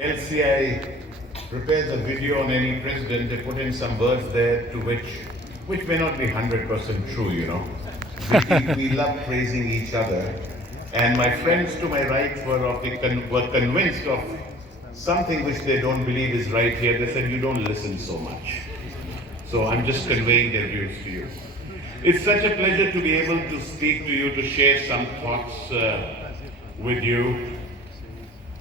LCI prepares a video on any president, they put in some words there to which may not be 100% true, you know. We love praising each other. And my friends to my right were convinced of something which they don't believe is right here. They said, you don't listen so much. So I'm just conveying their views to you. It's such a pleasure to be able to speak to you, to share some thoughts with you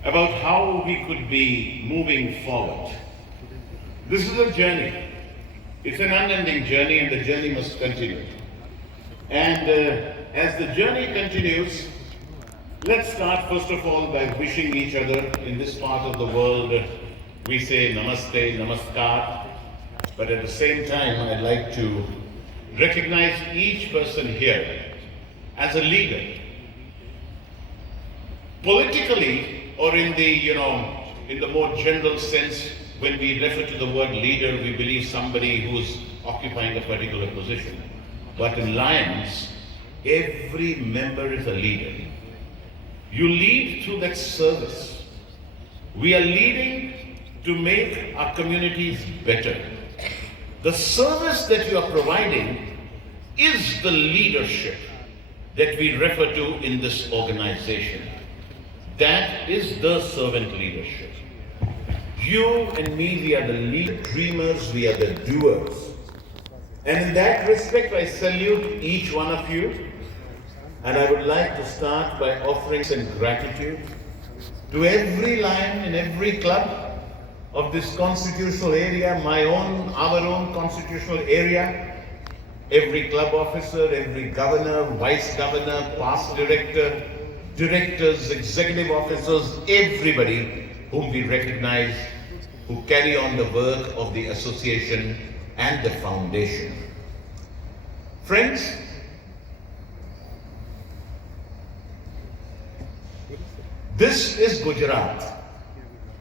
about how we could be moving forward. This is a journey. It's an unending journey, and the journey must continue. And as the journey continues, let's start first of all by wishing each other. In this part of the world, we say namaste, namaskar, but at the same time, I'd like to recognize each person here as a leader. Politically, or in the more general sense, when we refer to the word leader, we believe somebody who's occupying a particular position. But in Lions, every member is a leader. You lead through that service. We are leading to make our communities better. The service that you are providing is the leadership that we refer to in this organization. That is the servant leadership. You and me, we are the dreamers, we are the doers. And in that respect, I salute each one of you. And I would like to start by offering some gratitude to every lion in every club of this constitutional area, our own constitutional area, every club officer, every governor, vice governor, past director, directors, executive officers, everybody whom we recognize who carry on the work of the association and the foundation. Friends, this is Gujarat,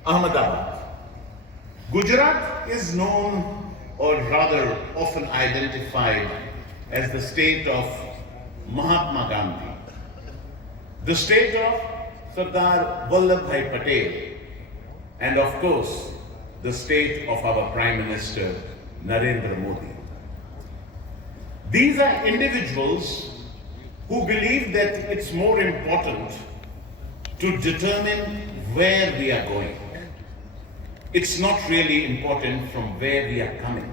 Ahmedabad. Gujarat is known, or rather often identified, as the state of Mahatma Gandhi, the state of Sardar Vallabhbhai Patel, and of course, the state of our Prime Minister, Narendra Modi. These are individuals who believe that it's more important to determine where we are going. It's not really important from where we are coming.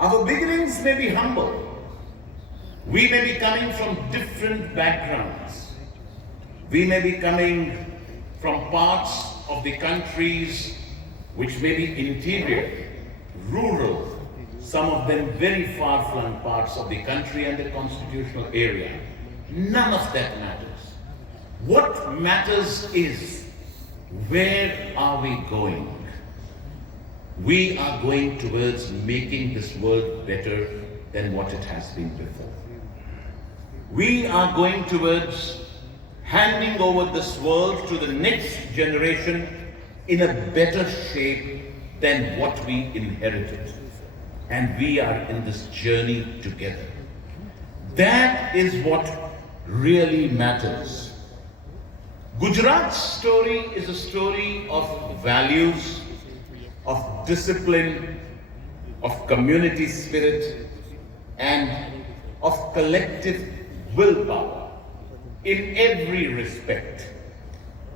Our beginnings may be humble. We may be coming from different backgrounds. We may be coming from parts of the countries which may be interior, rural, some of them very far-flung parts of the country and the constitutional area. None of that matters. What matters is, where are we going? We are going towards making this world better than what it has been before. We are going towards handing over this world to the next generation in a better shape than what we inherited. And we are in this journey together. That is what really matters. Gujarat's story is a story of values, of discipline, of community spirit, and of collective willpower in every respect.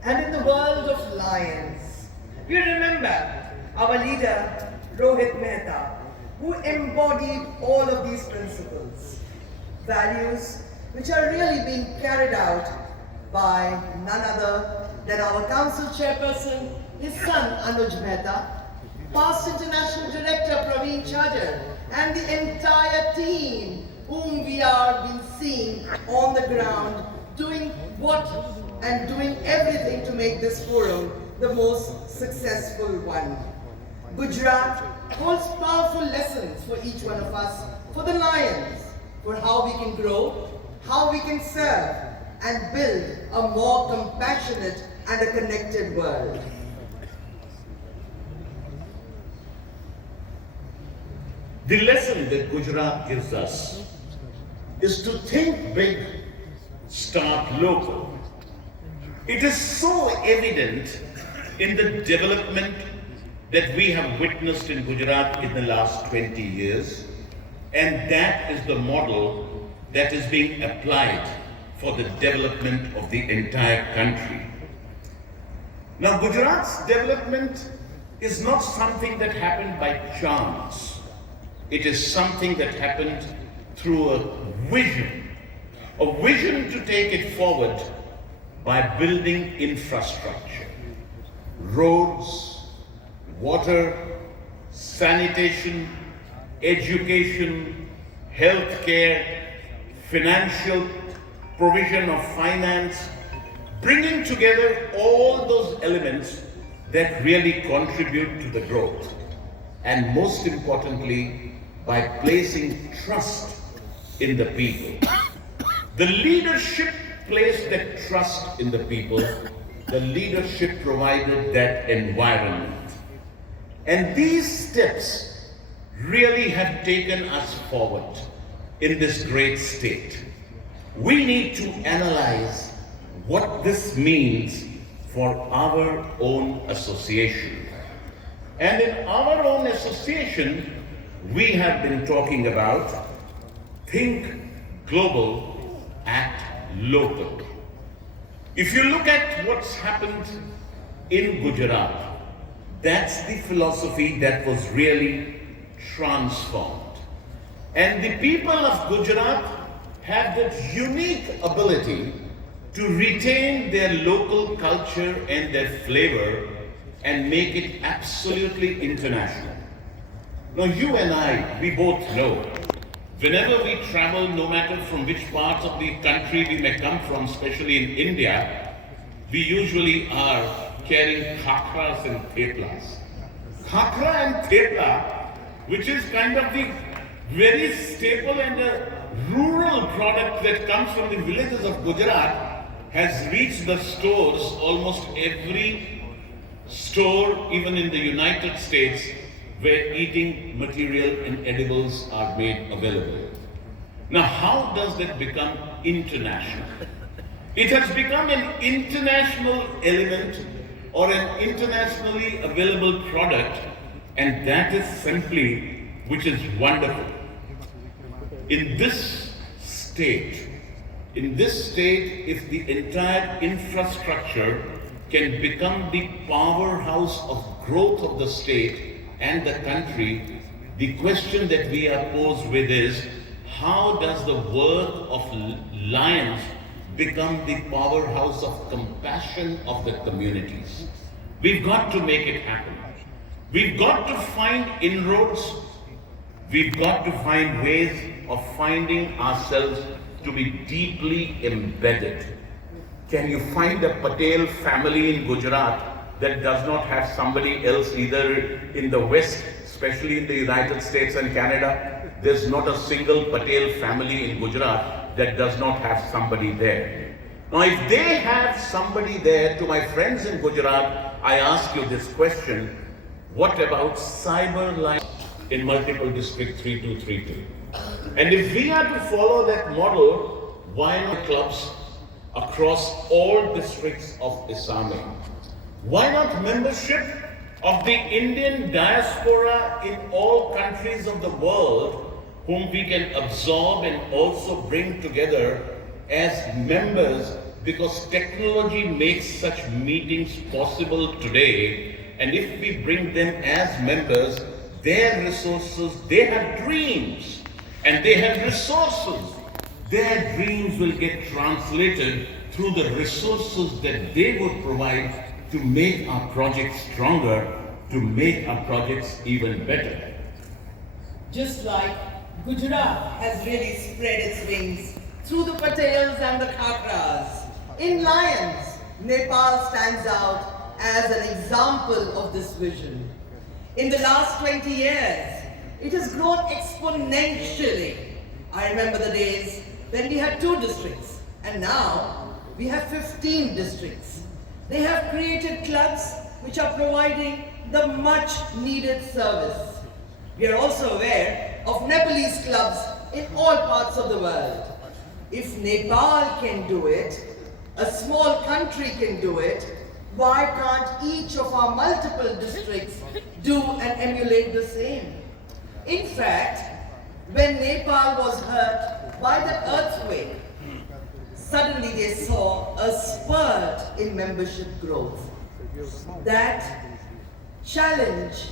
And in the world of lions, we remember our leader, Rohit Mehta, who embodied all of these principles, values which are really being carried out by none other than our council chairperson, his son Anuj Mehta, past international director Praveen Chadar, and the entire team whom we are been seeing on the ground doing everything to make this forum the most successful one. Gujarat holds powerful lessons for each one of us, for the Lions, for how we can grow, how we can serve, and build a more compassionate and a connected world. The lesson that Gujarat gives us is to think big, start local. It is so evident in the development that we have witnessed in Gujarat in the last 20 years, and that is the model that is being applied for the development of the entire country. Now, Gujarat's development is not something that happened by chance. It is something that happened through a vision to take it forward by building infrastructure, roads, water, sanitation, education, healthcare, financial provision of finance, bringing together all those elements that really contribute to the growth. And most importantly, by placing trust in the people. The leadership placed that trust in the people. The leadership provided that environment. And these steps really have taken us forward in this great state. We need to analyze what this means for our own association. And in our own association, we have been talking about think global, act local. If you look at what's happened in Gujarat, that's the philosophy that was really transformed. And the people of Gujarat have that unique ability to retain their local culture and their flavor and make it absolutely international. Now, you and I, we both know, whenever we travel, no matter from which parts of the country we may come from, especially in India, we usually are carrying khakras and theplas. Khakra and thepla, which is kind of the very staple and a rural product that comes from the villages of Gujarat, has reached the stores, almost every store, even in the United States, where eating material and edibles are made available. Now, how does that become international? It has become an international element or an internationally available product, and that is simply, which is wonderful. In this state, if the entire infrastructure can become the powerhouse of growth of the state and the country, the question that we are posed with is, how does the work of Lions become the powerhouse of compassion of the communities? We've got to make it happen. We've got to find inroads. We've got to find ways of finding ourselves to be deeply embedded. Can you find a Patel family in Gujarat that does not have somebody else either in the West, especially in the United States and Canada? There's not a single Patel family in Gujarat that does not have somebody there. Now, if they have somebody there, to my friends in Gujarat, I ask you this question: what about cyber line in multiple district 3232? And if we are to follow that model, why not clubs across all districts of ISAME? Why not membership of the Indian diaspora in all countries of the world, whom we can absorb and also bring together as members, because technology makes such meetings possible today. And if we bring them as members, their resources, they have dreams and they have resources. Their dreams will get translated through the resources that they would provide to make our projects stronger, to make our projects even better. Just like Gujarat has really spread its wings through the Patels and the Khakras, in Lions, Nepal stands out as an example of this vision. In the last 20 years, it has grown exponentially. I remember the days when we had 2 districts, and now we have 15 districts. They have created clubs which are providing the much needed service. We are also aware of Nepalese clubs in all parts of the world. If Nepal can do it, a small country can do it, Why can't each of our multiple districts do and emulate the same? In fact, when Nepal was hurt by the earthquake, suddenly they saw a spurt in membership growth. That challenge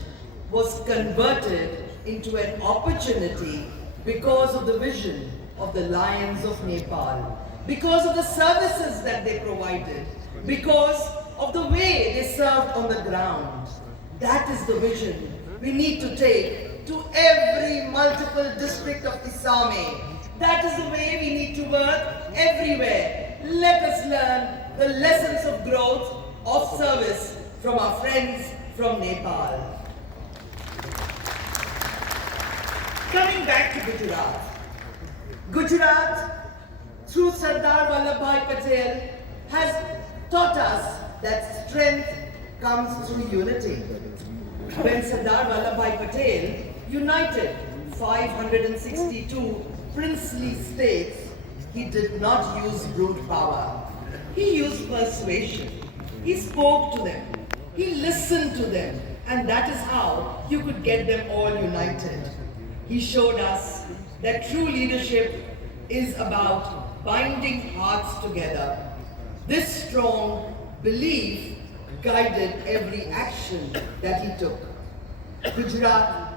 was converted into an opportunity because of the vision of the Lions of Nepal, because of the services that they provided, because of the way they served on the ground. That is the vision we need to take to every multiple district of ISAME. That is the way we need to work everywhere. Let us learn the lessons of growth, of service from our friends from Nepal. Coming back to Gujarat. Gujarat, through Sardar Vallabhbhai Patel, has taught us that strength comes through unity. When Sardar Vallabhbhai Patel united 562 princely states, he did not use brute power. He used persuasion. He spoke to them. He listened to them. And that is how you could get them all united. He showed us that true leadership is about binding hearts together. This strong belief guided every action that he took. Gujarat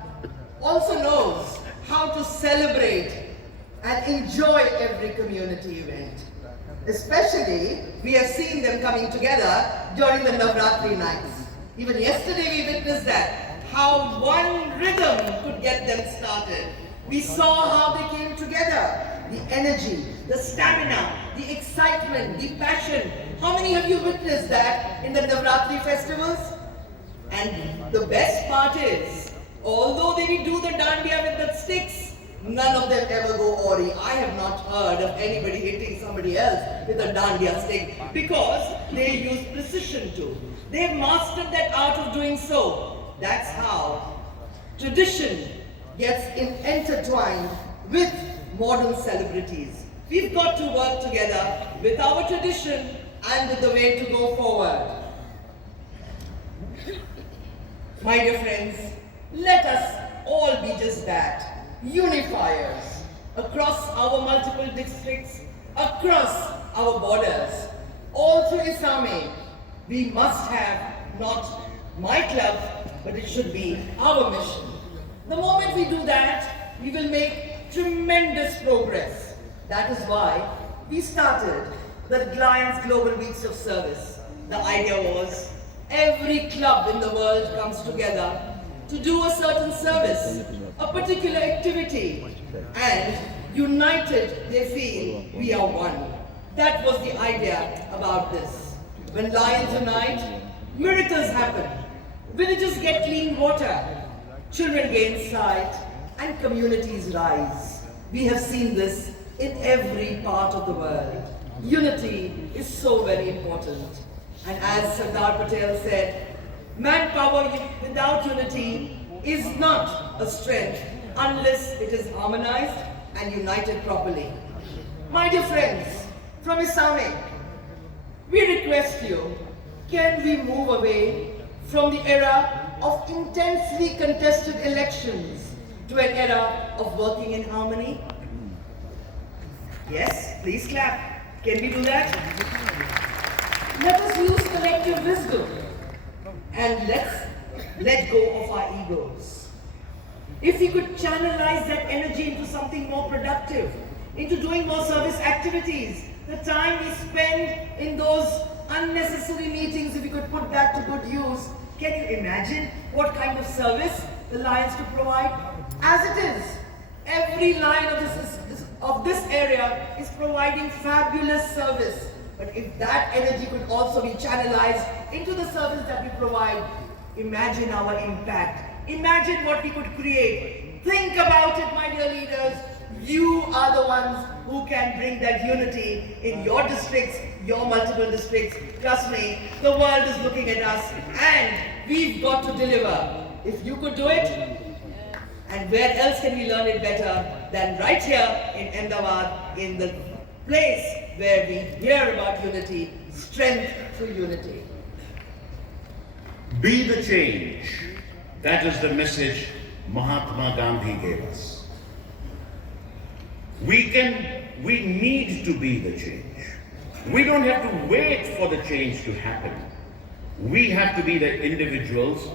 also knows how to celebrate and enjoy every community event. Especially, we have seen them coming together during the Navratri nights. Even yesterday we witnessed that, how one rhythm could get them started. We saw how they came together. The energy, the stamina, the excitement, the passion. How many of you witnessed that in the Navratri festivals? And the best part is, although they will do the dandiya with the sticks, none of them ever go ori. I have not heard of anybody hitting somebody else with a dandiya stick because they use precision too. They have mastered that art of doing so. That's how tradition gets intertwined with modern celebrities. We've got to work together with our tradition and with the way to go forward. My dear friends, let us all be just that, unifiers across our multiple districts, across our borders, all through ISAME. We must have not my club, but it should be our mission. The moment we do that, we will make tremendous progress. That is why we started the Lions Global Weeks of Service. The idea was every club in the world comes together to do a certain service, a particular activity, and united they feel we are one. That was the idea about this. When Lions unite, miracles happen. Villages get clean water, children gain sight, and communities rise. We have seen this in every part of the world. Unity is so very important. And as Sardar Patel said, manpower without unity is not a strength unless it is harmonized and united properly. My dear friends, from ISAME, we request you, can we move away from the era of intensely contested elections to an era of working in harmony? Yes, please clap. Can we do that? Let us use collective wisdom and let's let go of our egos. If we could channelize that energy into something more productive, into doing more service activities, the time we spend in those unnecessary meetings, if we could put that to good use, can you imagine what kind of service the Lions could provide? As it is, every Lion of this area is providing fabulous service. But if that energy could also be channelized into the service that we provide, imagine our impact. Imagine what we could create. Think about it, my dear leaders. You are the ones who can bring that unity in your districts, your multiple districts. Trust me, the world is looking at us and we've got to deliver. If you could do it, and where else can we learn it better than right here in Ahmedabad, in the place where we hear about unity, strength through unity. Be the change. That is the message Mahatma Gandhi gave us. We need to be the change. We don't have to wait for the change to happen. We have to be the individuals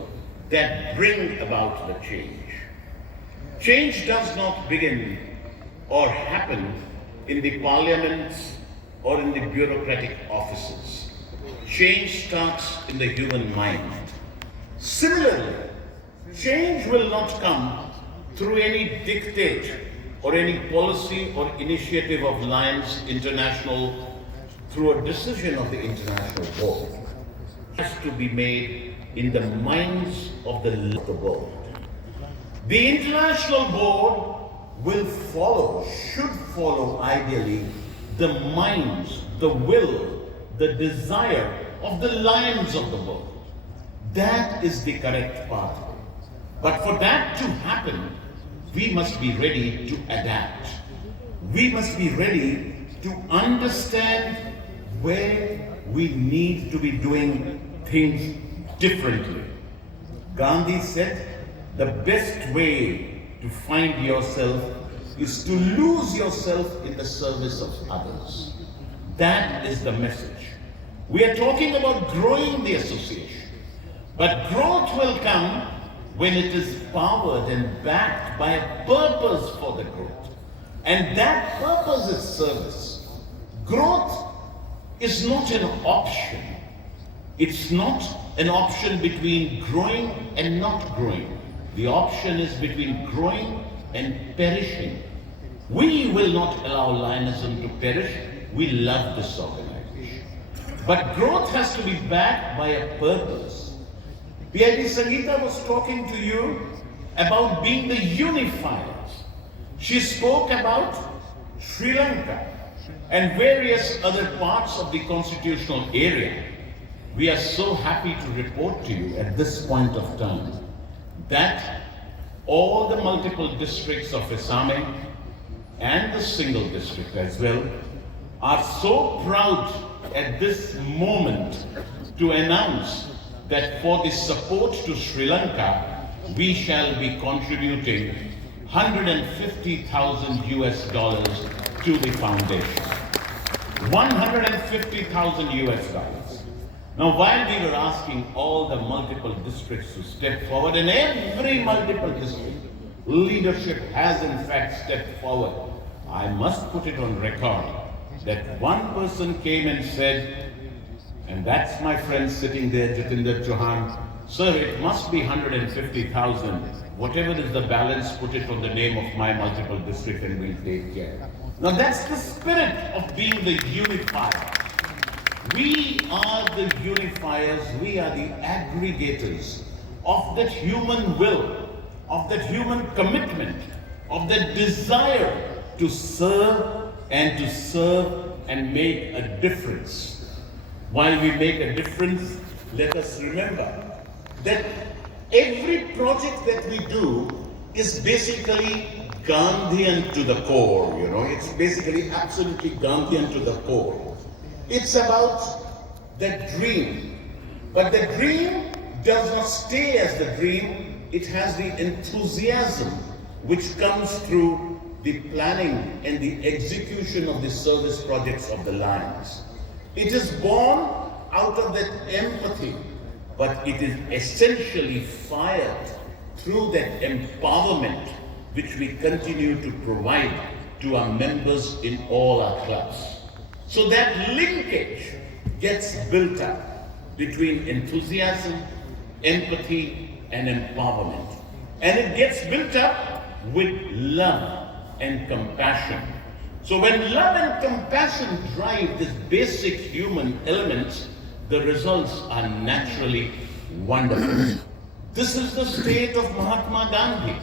that bring about the change. Change does not begin or happen in the parliaments or in the bureaucratic offices. Change starts in the human mind. Similarly, change will not come through any dictate or any policy or initiative of Lions International through a decision of the International Board. It has to be made in the minds of the world. The International Board will follow, should follow ideally, the minds, the will, the desire of the lions of the world. That is the correct pathway. But for that to happen, we must be ready to adapt. We must be ready to understand where we need to be doing things differently. Gandhi said, the best way to find yourself is to lose yourself in the service of others. That is the message. We are talking about growing the association, but growth will come when it is powered and backed by a purpose for the growth. And that purpose is service. Growth is not an option. It's not an option between growing and not growing. The option is between growing and perishing. We will not allow Lionism to perish. We love this organization. But growth has to be backed by a purpose. Ph.D. Sangeeta was talking to you about being the unifiers. She spoke about Sri Lanka and various other parts of the constitutional area. We are so happy to report to you at this point of time that all the multiple districts of ISAME and the single district as well are so proud at this moment to announce that for the support to Sri Lanka, we shall be contributing $150,000 to the foundation. $150,000. Now, while we were asking all the multiple districts to step forward, and every multiple district leadership has in fact stepped forward, I must put it on record that one person came and said, and that's my friend sitting there, Jatinder Chuang, sir, it must be 150,000. Whatever is the balance, put it on the name of my multiple district and we'll take care. Now that's the spirit of being the unifier. We are the unifiers, we are the aggregators of that human will, of that human commitment, of that desire to serve and make a difference. While we make a difference, let us remember that every project that we do is basically Gandhian to the core, it's basically absolutely Gandhian to the core. It's about that dream, but the dream does not stay as the dream, it has the enthusiasm which comes through the planning and the execution of the service projects of the Lions. It is born out of that empathy, but it is essentially fired through that empowerment which we continue to provide to our members in all our clubs. So that linkage gets built up between enthusiasm, empathy, and empowerment. And it gets built up with love and compassion. So when love and compassion drive this basic human elements, the results are naturally wonderful. This is the state of Mahatma Gandhi.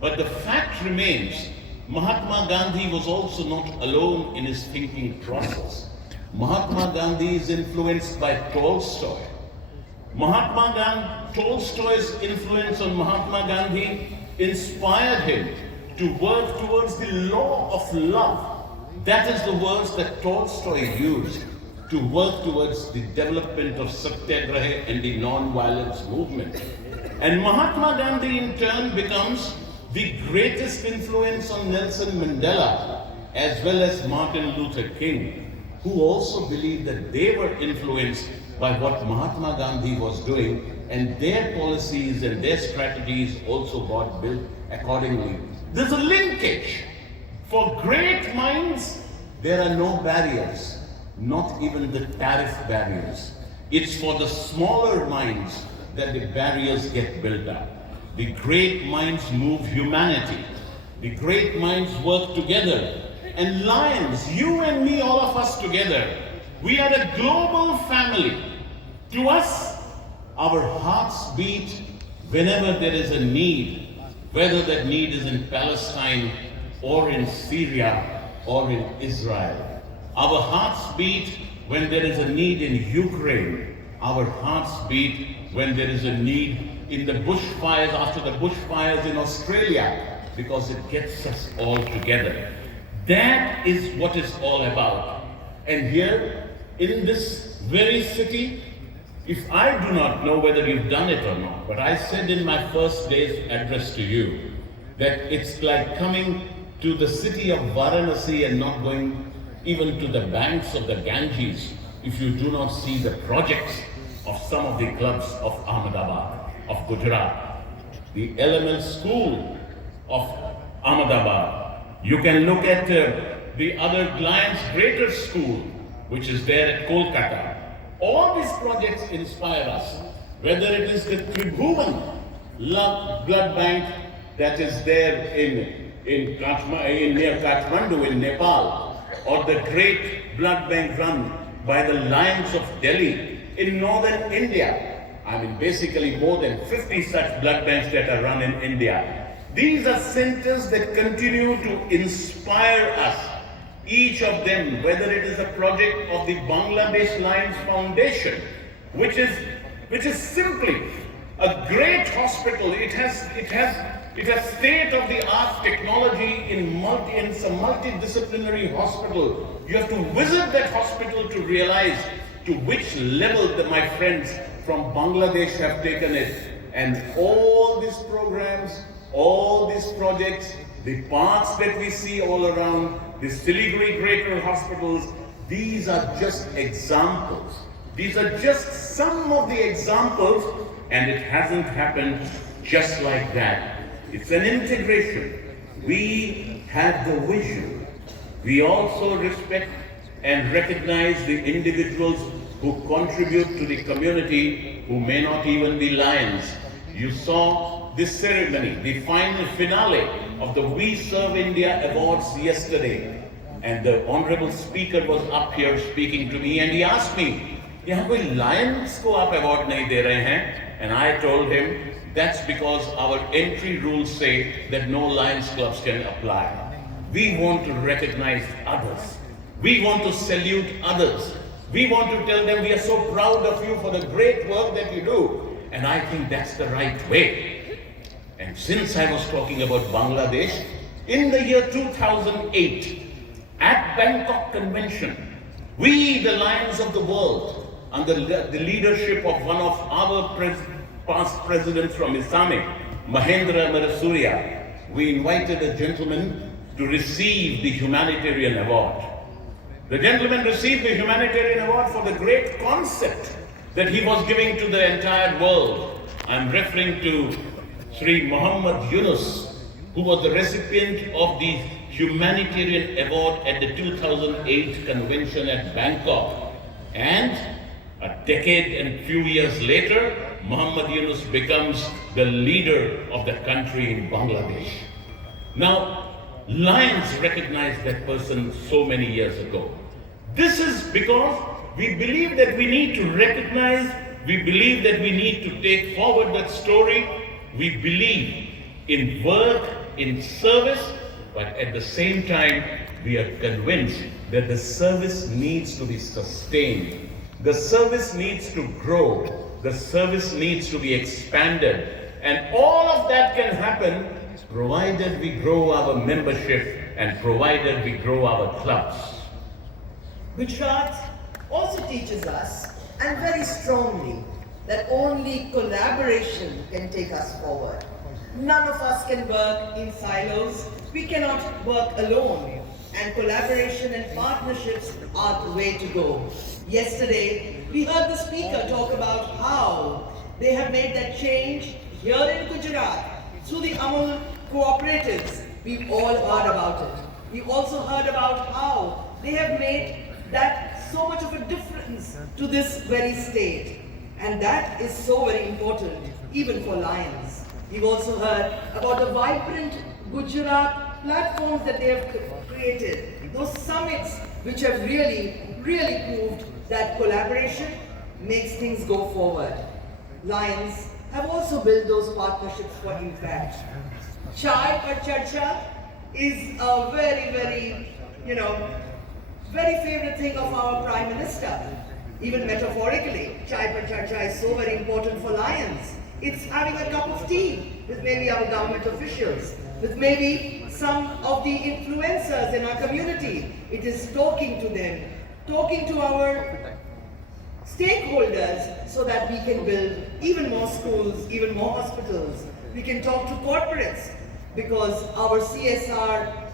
But the fact remains, Mahatma Gandhi was also not alone in his thinking process. Mahatma Gandhi is influenced by Tolstoy. Tolstoy's influence on Mahatma Gandhi inspired him to work towards the law of love. That is the words that Tolstoy used. to work towards the development of Satyagraha and the non-violence movement. And Mahatma Gandhi in turn becomes the greatest influence on Nelson Mandela as well as Martin Luther King, who also believed that they were influenced by what Mahatma Gandhi was doing, and their policies and their strategies also got built accordingly. There's a linkage. For great minds, there are no barriers, not even the tariff barriers. It's for the smaller minds that the barriers get built up. The great minds move humanity. The great minds work together. And Lions, you and me, all of us together, we are a global family. To us, our hearts beat whenever there is a need, whether that need is in Palestine or in Syria or in Israel. Our hearts beat when there is a need in Ukraine. Our hearts beat when there is a need in the bushfires, after the bushfires in Australia, because it gets us all together. That is what it's all about. And here, in this very city, if I do not know whether you've done it or not, but I said in my first day's address to you that it's like coming to the city of Varanasi and not going even to the banks of the Ganges if you do not see the projects of some of the clubs of Ahmedabad, of Gujarat, the LML school of Ahmedabad. You can look at the other Lions Greater School, which is there at Kolkata. All these projects inspire us, whether it is the Tribhuvan blood bank that is there near Kathmandu in Nepal, or the great blood bank run by the Lions of Delhi in northern India. I mean, basically more than 50 such blood banks that are run in India. These are centers that continue to inspire us. Each of them, whether it is a project of the Bangladesh Lions Foundation, which is simply a great hospital. It has state-of-the-art technology in some multidisciplinary hospital. You have to visit that hospital to realize to which level my friends from Bangladesh have taken it. And all these programs, all these projects, the parks that we see all around, the Siliguri Greater Hospitals, these are just examples. These are just some of the examples, and it hasn't happened just like that. It's an integration. We have the vision. We also respect and recognize the individuals who contribute to the community who may not even be Lions. You saw this ceremony, the final finale of the We Serve India Awards yesterday. And the Honorable Speaker was up here speaking to me, and he asked me, "Yahan koi Lions ko aap award nahi de rahe hain?" And I told him, that's because our entry rules say that no Lions clubs can apply. We want to recognize others. We want to salute others. We want to tell them we are so proud of you for the great work that you do. And I think that's the right way. And since I was talking about Bangladesh, in the year 2008, at Bangkok Convention, we, the Lions of the World, under the leadership of one of our past presidents from ISAME, Mahendra Marasurya, we invited a gentleman to receive the humanitarian award. The gentleman received the humanitarian award for the great concept that he was giving to the entire world. I'm referring to Sri Muhammad Yunus, who was the recipient of the humanitarian award at the 2008 convention at Bangkok. And a decade and few years later, Muhammad Yunus becomes the leader of the country in Bangladesh. Now, Lions recognized that person so many years ago. This is because we believe that we need to recognize, we believe that we need to take forward that story. We believe in work, in service, but at the same time, we are convinced that the service needs to be sustained. The service needs to grow. The service needs to be expanded. And all of that can happen provided we grow our membership and provided we grow our clubs. Gujarat also teaches us, and very strongly, that only collaboration can take us forward. None of us can work in silos. We cannot work alone. And collaboration and partnerships are the way to go. Yesterday, we heard the speaker talk about how they have made that change here in Gujarat through the Amul cooperatives. We've all heard about it. We've also heard about how they have made that so much of a difference to this very state. And that is so very important, even for Lions. We've also heard about the vibrant Gujarat platforms that they have created, those summits which have really proved that collaboration makes things go forward. Lions have also built those partnerships for impact. Chai Par Charcha is a very favorite thing of our Prime Minister. Even metaphorically, Chai Par Charcha is so very important for Lions. It's having a cup of tea with maybe our government officials, with maybe some of the influencers in our community. It is talking to them, talking to our stakeholders so that we can build even more schools, even more hospitals. We can talk to corporates because our CSR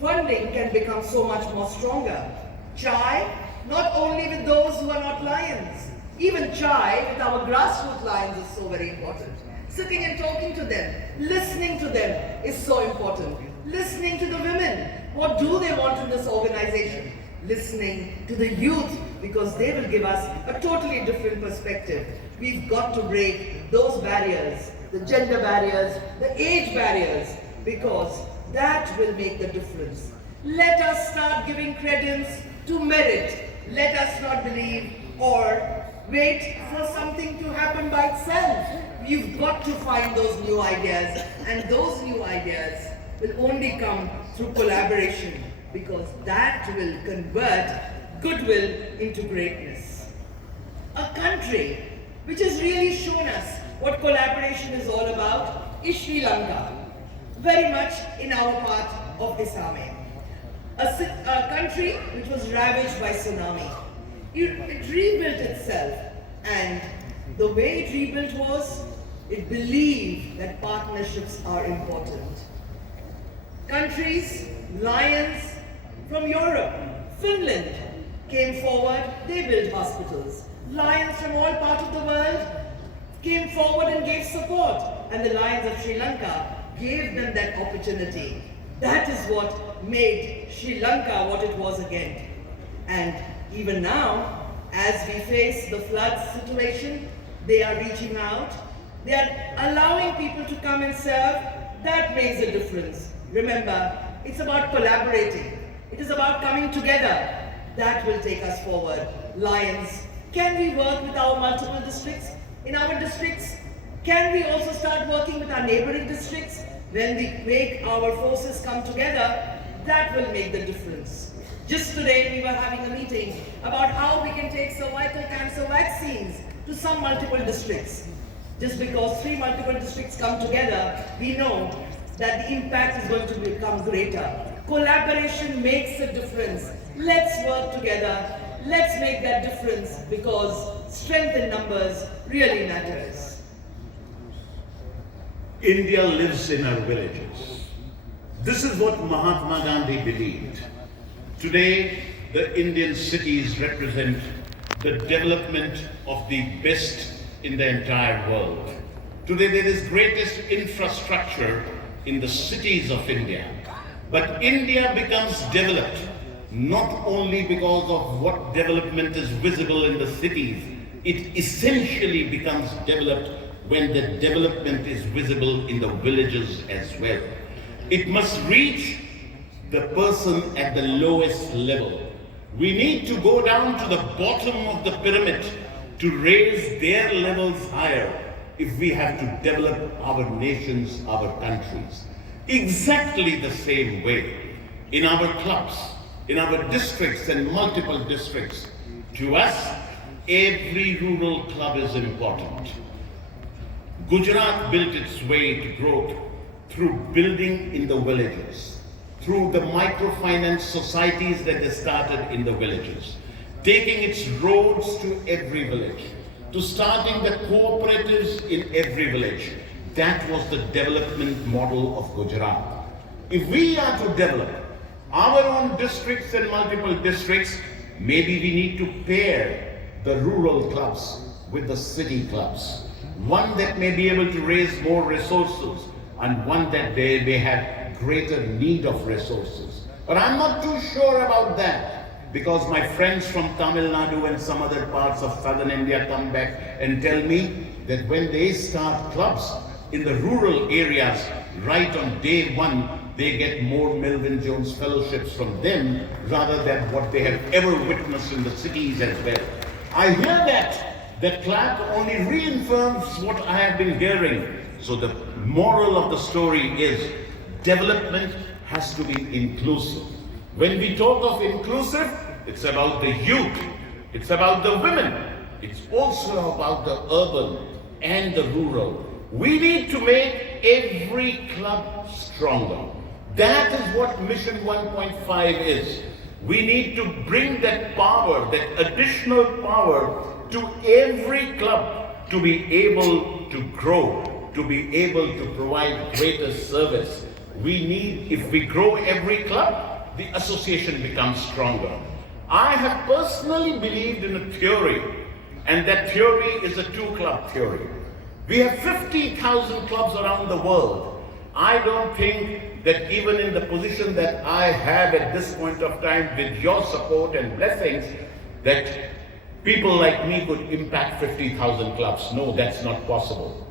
funding can become so much more stronger. Chai, not only with those who are not Lions, even chai with our grassroots Lions is so very important. Sitting and talking to them, listening to them is so important. Listening to the women, what do they want in this organization? Listening to the youth, because they will give us a totally different perspective. We've got to break those barriers, the gender barriers, the age barriers, because that will make the difference. Let us start giving credence to merit. Let us not believe or wait for something to happen by itself. You've got to find those new ideas, and those new ideas will only come through collaboration, because that will convert goodwill into greatness. A country which has really shown us what collaboration is all about is Sri Lanka, very much in our part of ISAME. A country which was ravaged by tsunami. It rebuilt itself, and the way it rebuilt was, it believed that partnerships are important. Countries, Lions from Europe, Finland came forward, they built hospitals. Lions from all parts of the world came forward and gave support, and the Lions of Sri Lanka gave them that opportunity. That is what made Sri Lanka what it was again. And even now, as we face the flood situation, they are reaching out. They are allowing people to come and serve. That makes a difference. Remember, it's about collaborating. It is about coming together. That will take us forward. Lions, can we work with our multiple districts? In our districts, can we also start working with our neighboring districts? When we make our forces come together, that will make the difference. Just today, we were having a meeting about how we can take cervical cancer vaccines to some multiple districts. Just because 3 multiple districts come together, we know that the impact is going to become greater. Collaboration makes a difference. Let's work together. Let's make that difference, because strength in numbers really matters. India lives in our villages. This is what Mahatma Gandhi believed. Today, the Indian cities represent the development of the best in the entire world. Today, there is greatest infrastructure in the cities of India. But India becomes developed not only because of what development is visible in the cities, it essentially becomes developed when the development is visible in the villages as well. It must reach the person at the lowest level. We need to go down to the bottom of the pyramid to raise their levels higher if we have to develop our nations, our countries. Exactly the same way, in our clubs, in our districts and multiple districts, to us, every rural club is important. Gujarat built its way to growth through building in the villages, through the microfinance societies that they started in the villages. taking its roads to every village, to starting the cooperatives in every village. That was the development model of Gujarat. If we are to develop our own districts and multiple districts, maybe we need to pair the rural clubs with the city clubs. One that may be able to raise more resources and one that they may have greater need of resources. But I'm not too sure about that, because my friends from Tamil Nadu and some other parts of southern India come back and tell me that when they start clubs in the rural areas, right on day one, they get more Melvin Jones fellowships from them rather than what they have ever witnessed in the cities as well. I hear that clap only reaffirms what I have been hearing. So the moral of the story is development has to be inclusive. When we talk of inclusive, it's about the youth, it's about the women, it's also about the urban and the rural. We need to make every club stronger. That is what Mission 1.5 is. We need to bring that power, that additional power to every club to be able to grow, to be able to provide greater service. We need, if we grow every club, the association becomes stronger. I have personally believed in a theory, and that theory is a two-club theory. We have 50,000 clubs around the world. I don't think that even in the position that I have at this point of time, with your support and blessings, that people like me could impact 50,000 clubs. No, that's not possible.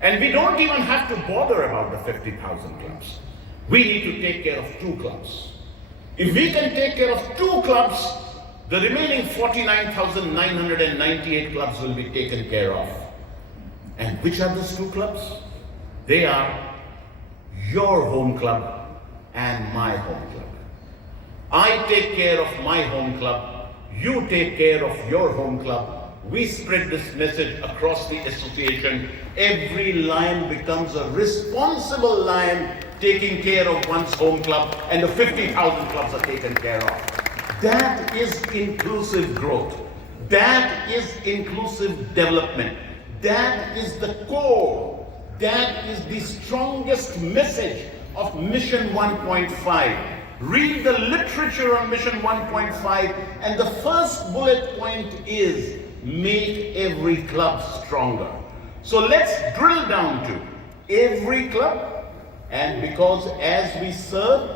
And we don't even have to bother about the 50,000 clubs. We need to take care of 2 clubs. If we can take care of 2 clubs, the remaining 49,998 clubs will be taken care of. And which are those 2 clubs? They are your home club and my home club. I take care of my home club, you take care of your home club. We spread this message across the association. Every lion becomes a responsible lion, taking care of one's home club, and the 50,000 clubs are taken care of. That is inclusive growth. That is inclusive development. That is the core. That is the strongest message of Mission 1.5. Read the literature on Mission 1.5, and the first bullet point is make every club stronger. So let's drill down to every club, and because as we serve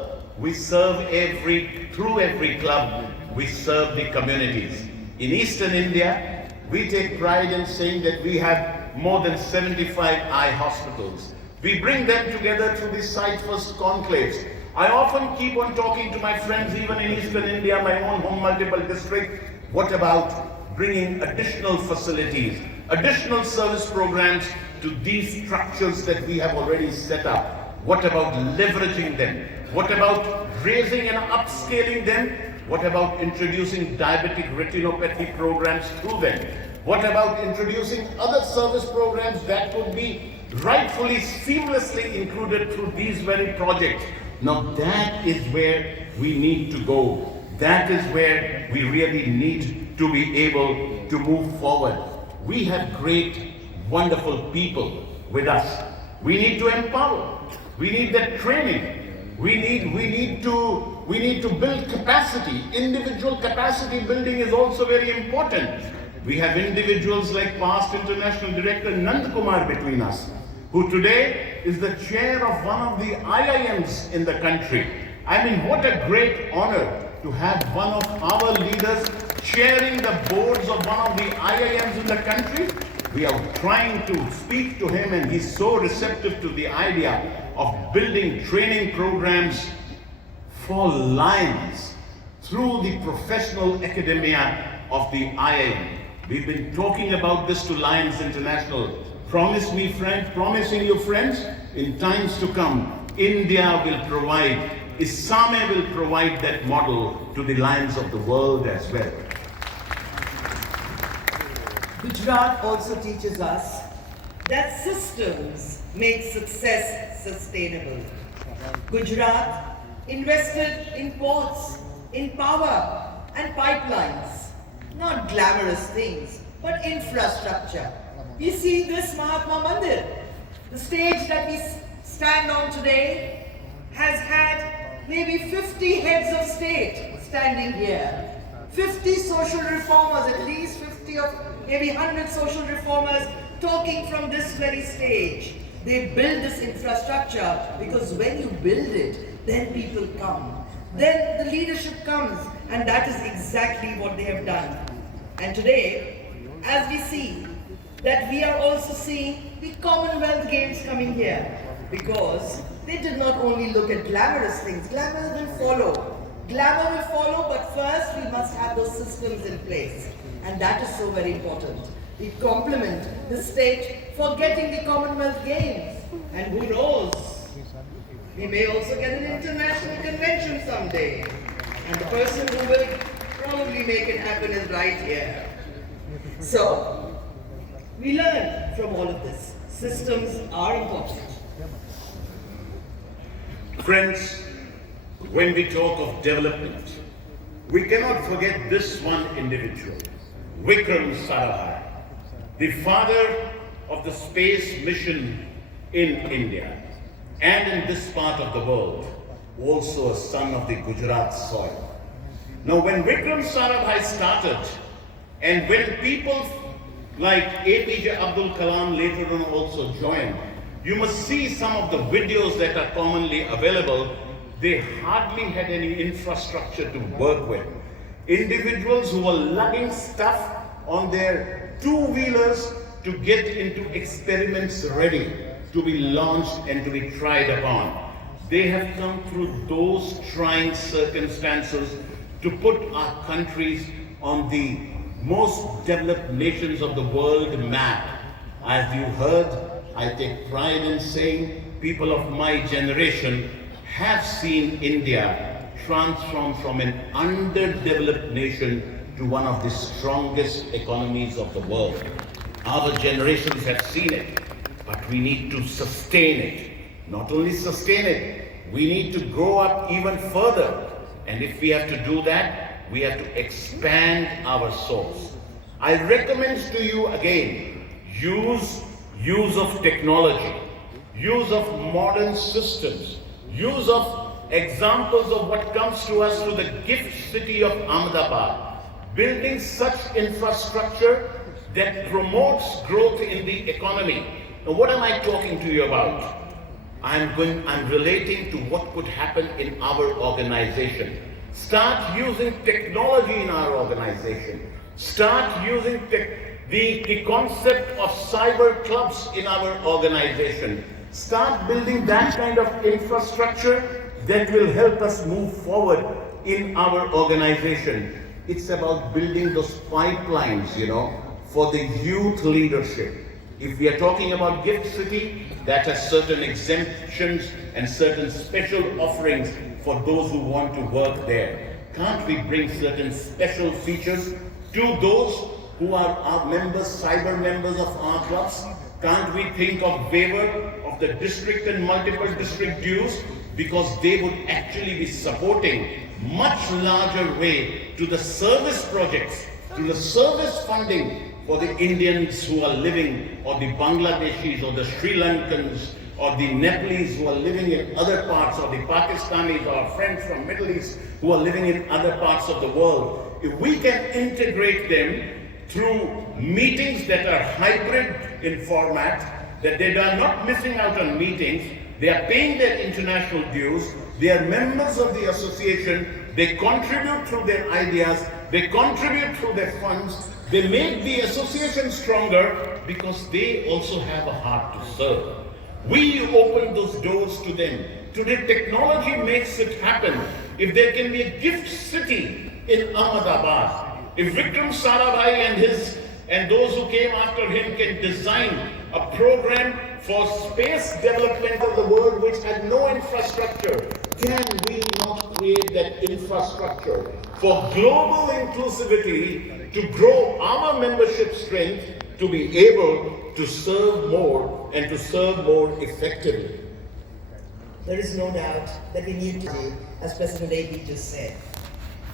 through every club, we serve the communities. In Eastern India, we take pride in saying that we have more than 75 eye hospitals. We bring them together through the Sight First conclaves. I often keep on talking to my friends, even in Eastern India, my own home multiple district. What about bringing additional facilities, additional service programs to these structures that we have already set up? What about leveraging them? What about raising and upscaling them? What about introducing diabetic retinopathy programs through them? What about introducing other service programs that could be rightfully, seamlessly included through these very projects? Now that is where we need to go. That is where we really need to be able to move forward. We have great, wonderful people with us. We need to empower. We need that training. We need to build capacity. Individual capacity building is also very important. We have individuals like past International Director Nand Kumar between us, who today is the chair of one of the IIMs in the country. I mean, what a great honor to have one of our leaders chairing the boards of one of the IIMs in the country. We are trying to speak to him, and he's so receptive to the idea of building training programs for lions through the professional academia of the IIM. We've been talking about this to Lions International. Promising you friends, in times to come, India will provide, ISAME will provide that model to the lions of the world as well. Gujarat also teaches us that systems make success sustainable. Gujarat invested in ports, in power and pipelines. not glamorous things, but infrastructure. We see this Mahatma Mandir. The stage that we stand on today has had maybe 50 heads of state standing here. 50 social reformers, at least 50 of maybe 100 social reformers talking from this very stage. They build this infrastructure because when you build it, then people come. Then the leadership comes, and that is exactly what they have done. And today, as we see, that we are also seeing the Commonwealth Games coming here, because they did not only look at glamorous things. Glamour will follow. Glamour will follow, but first we must have those systems in place. And that is so very important. We compliment the state for getting the Commonwealth Games. And who knows, we may also get an international convention someday. And the person who will probably make it happen is right here. So, we learn from all of this. Systems are important. Friends, when we talk of development, we cannot forget this one individual, Vikram Sarabhai, the father of the space mission in India and in this part of the world, also a son of the Gujarat soil. Now, when Vikram Sarabhai started, and when people like APJ Abdul Kalam later on also joined, you must see some of the videos that are commonly available. They hardly had any infrastructure to work with. Individuals who were lugging stuff on their two-wheelers to get into experiments ready to be launched and to be tried upon. They have come through those trying circumstances to put our countries on the most developed nations of the world map. As you heard, I take pride in saying people of my generation have seen India transform from an underdeveloped nation to one of the strongest economies of the world. Our generations have seen it, but we need to sustain it. Not only sustain it, we need to grow up even further. And if we have to do that, we have to expand our source. I recommend to you again, use of technology, use of modern systems, use of examples of what comes to us through the gift city of Ahmedabad, building such infrastructure that promotes growth in the economy. Now, what am I talking to you about? I'm relating to what could happen in our organization. Start using technology in our organization. Start using the concept of cyber clubs in our organization. Start building that kind of infrastructure that will help us move forward in our organization. It's about building those pipelines, for the youth leadership. If we are talking about Gift City, that has certain exemptions and certain special offerings for those who want to work there. Can't we bring certain special features to those who are our members, cyber members of our clubs? Can't we think of waiver of the district and multiple district dues, because they would actually be supporting much larger way to the service projects, to the service funding for the Indians who are living, or the Bangladeshis, or the Sri Lankans, or the Nepalese who are living in other parts, or the Pakistanis, or our friends from Middle East who are living in other parts of the world. If we can integrate them through meetings that are hybrid in format, that they are not missing out on meetings, they are paying their international dues, they are members of the association, they contribute through their ideas, they contribute through their funds, they make the association stronger because they also have a heart to serve. We open those doors to them. Today, technology makes it happen. If there can be a gift city in Ahmedabad, if Vikram Sarabhai and those who came after him can design a program for space development of the world which had no infrastructure, can we not create that infrastructure for global inclusivity to grow our membership strength to be able to serve more and to serve more effectively? There is no doubt that we need to, as President AP just said,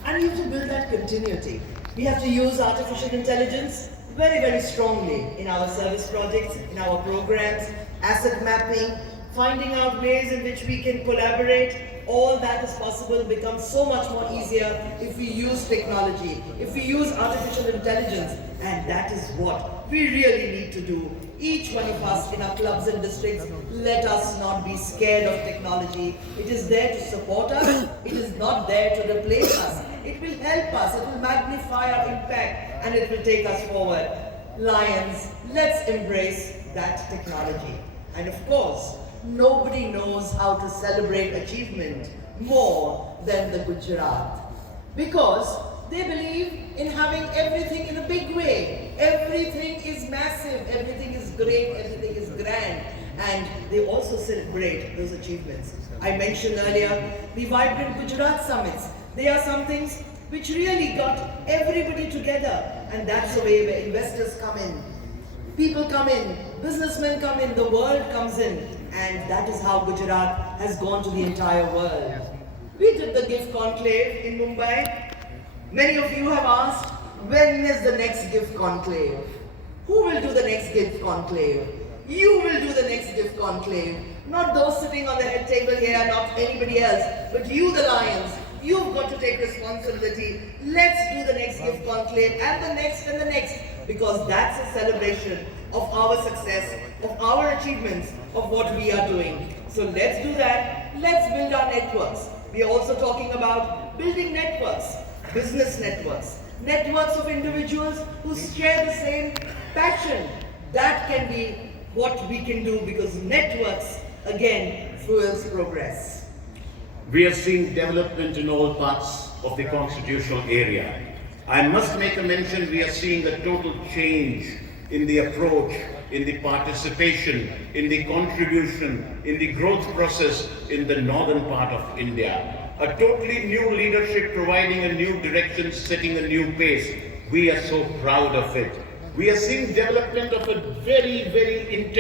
and we have to build that continuity. We have to use artificial intelligence very, very strongly in our service projects, in our programs, asset mapping, finding out ways in which we can collaborate. All that is possible becomes so much more easier if we use technology, if we use artificial intelligence, and that is what we really need to do. Each one of us in our clubs and districts, let us not be scared of technology. It is there to support us, it is not there to replace us. It will help us, it will magnify our impact, and it will take us forward. Lions, let's embrace that technology. And of course, nobody knows how to celebrate achievement more than the Gujarat. Because they believe in having everything in a big way. Everything is massive, everything is great, everything is grand. And they also celebrate those achievements. I mentioned earlier the vibrant Gujarat summits. They are some things which really got everybody together. And that's the way where investors come in. People come in, businessmen come in, the world comes in. And that is how Gujarat has gone to the entire world. We did the GIFT Conclave in Mumbai. Many of you have asked, when is the next GIFT Conclave? Who will do the next GIFT Conclave? You will do the next GIFT Conclave. Not those sitting on the head table here, not anybody else, but you, the Lions. You've got to take responsibility. Let's do the next GIFT Conclave and the next and the next, because that's a celebration of our success, of our achievements, of what we are doing. So let's do that. Let's build our networks. We are also talking about building networks, business networks, networks of individuals who share the same passion. That can be what we can do, because networks, again, fuels progress. We are seeing development in all parts of the constitutional area. I must make a mention, we are seeing a total change in the approach, in the participation, in the contribution, in the growth process in the northern part of India. A totally new leadership providing a new direction, setting a new pace. We are so proud of it. We are seeing development of a very, very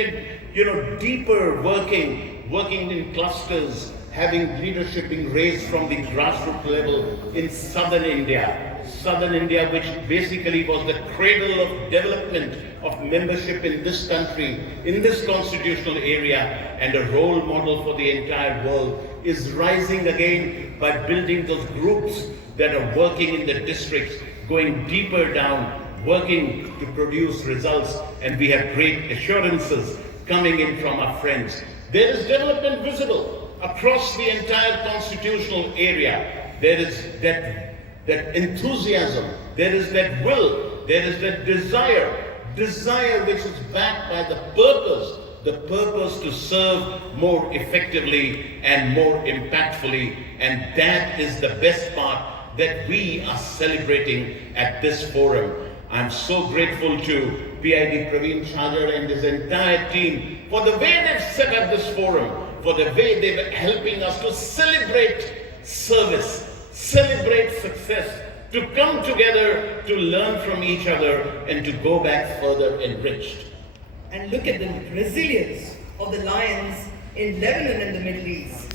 deeper working in clusters, having leadership being raised from the grassroots level in southern India. Southern India, which basically was the cradle of development of membership in this country, in this constitutional area, and a role model for the entire world, is rising again by building those groups that are working in the districts, going deeper down, working to produce results, and we have great assurances coming in from our friends. There is development visible across the entire constitutional area. There is that enthusiasm, there is that will, there is that desire which is backed by the purpose to serve more effectively and more impactfully, and that is the best part that we are celebrating at this forum. I'm so grateful to PID Praveen Chajar and his entire team for the way they've set up this forum, for the way they were helping us to celebrate service, celebrate success, to come together, to learn from each other, and to go back further enriched. And look at the resilience of the Lions in Lebanon and the Middle East.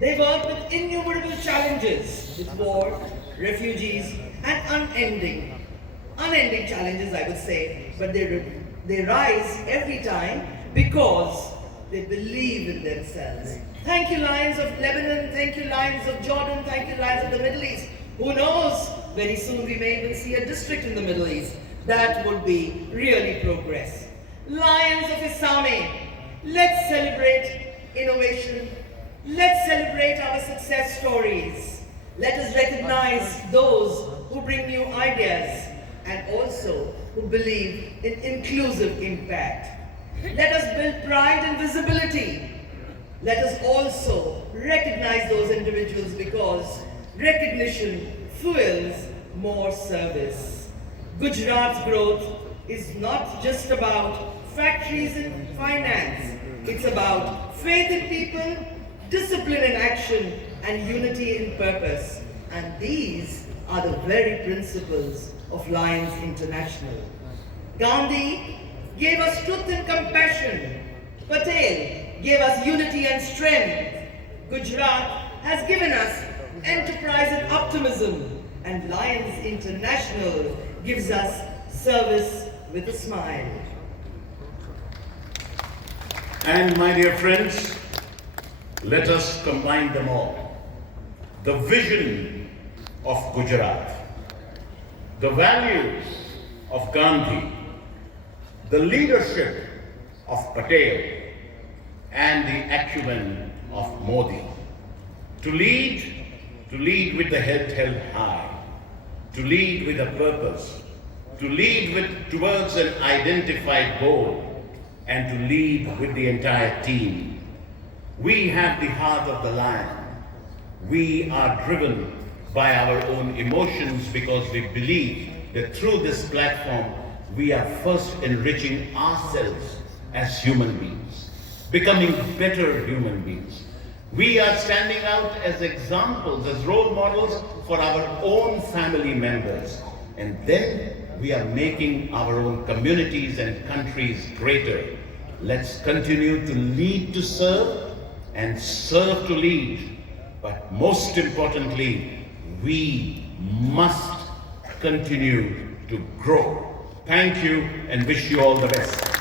They work with innumerable challenges, with war, refugees, and unending challenges, I would say, but they rise every time because they believe in themselves. Thank you, Lions of Lebanon, thank you, Lions of Jordan, thank you, Lions of the Middle East. Who knows, very soon we may even see a district in the Middle East. That would be really progress. Lions of ISAME, let's celebrate innovation. Let's celebrate our success stories. Let us recognize those who bring new ideas and also who believe in inclusive impact. Let us build pride and visibility. Let us also recognize those individuals, because recognition fuels more service. Gujarat's growth is not just about factories and finance. It's about faith in people, discipline in action, and unity in purpose. And these are the very principles of Lions International. Gandhi gave us truth and compassion. Patel gave us unity and strength. Gujarat has given us enterprise and optimism. and Lions International gives us service with a smile. And my dear friends, let us combine them all. The vision of Gujarat, the values of Gandhi, the leadership of Patel, and the acumen of Modi. To lead with the head held high, to lead with a purpose, to lead towards an identified goal, and to lead with the entire team. We have the heart of the lion. We are driven by our own emotions because we believe that through this platform, we are first enriching ourselves as human beings, becoming better human beings. We are standing out as examples, as role models for our own family members. And then we are making our own communities and countries greater. Let's continue to lead to serve and serve to lead. But most importantly, we must continue to grow. Thank you and wish you all the best.